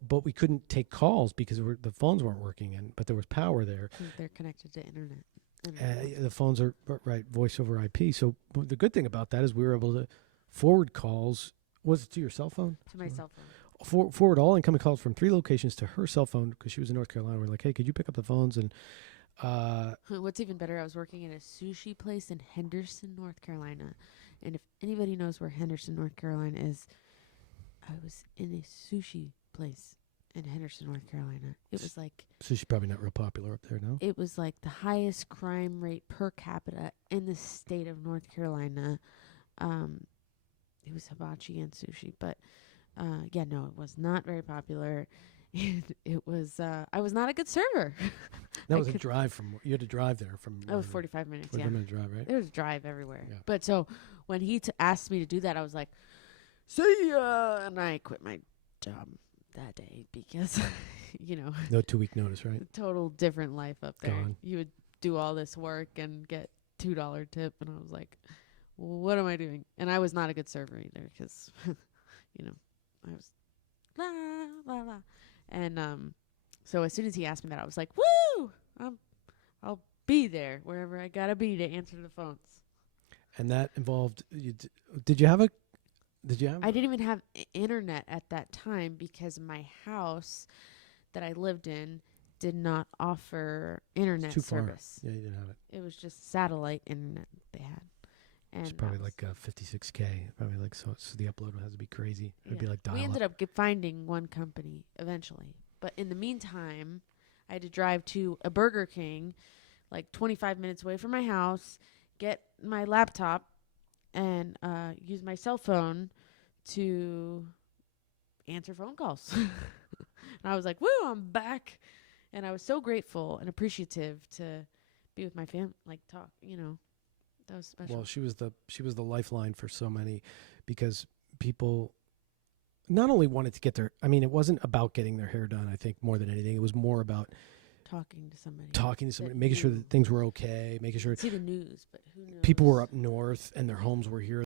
but we couldn't take calls because the phones weren't working, but there was power there. 'Cause they're connected to internet. The phones are right voice over IP. So the good thing about that is we were able to forward calls. Was it to your cell phone? To my cell phone. Forward all incoming calls from 3 locations to her cell phone because she was in North Carolina. We're like, hey, could you pick up the phones? And What's even better, I was working at a sushi place in Henderson, North Carolina. And if anybody knows where Henderson, North Carolina is, I was in a sushi place in Henderson, North Carolina. It was like so she's probably not real popular up there, no? it was like the highest crime rate per capita in the state of North Carolina. It was hibachi and sushi, but yeah, no, it was not very popular. And it was I was not a good server. That was a drive from. You had to drive there from. It was 45 minutes. 45-minute drive, right? There was a drive everywhere. Yeah. But so when he asked me to do that, I was like, "See ya," and I quit my job that day because, No 2-week notice, right? total different life up there. Gone. You would do all this work and get $2 tip, and I was like, "What am I doing?" And I was not a good server either because, I was la la la, and so as soon as he asked me that, I was like, "Woo! I'll be there wherever I gotta be to answer the phones." And that involved. Did you have a? I didn't even have internet at that time because my house that I lived in did not offer internet Too far. service. Yeah, you didn't have it. It was just satellite internet they had. And It's probably like 56K. Probably like so the upload has to be crazy. It'd be like dial we up. ended up finding one company eventually. But in the meantime, I had to drive to a Burger King like 25 minutes away from my house, get my laptop, and use my cell phone to answer phone calls. And I was like, "Woo, I'm back." And I was so grateful and appreciative to be with my family, like talk, that was special. Well, she was the lifeline for so many, because people not only wanted to get their. I mean, it wasn't about getting their hair done. I think more than anything, it was more about talking to somebody, making sure that things were okay, making sure see the news, but who knows? people were up north and their homes were here.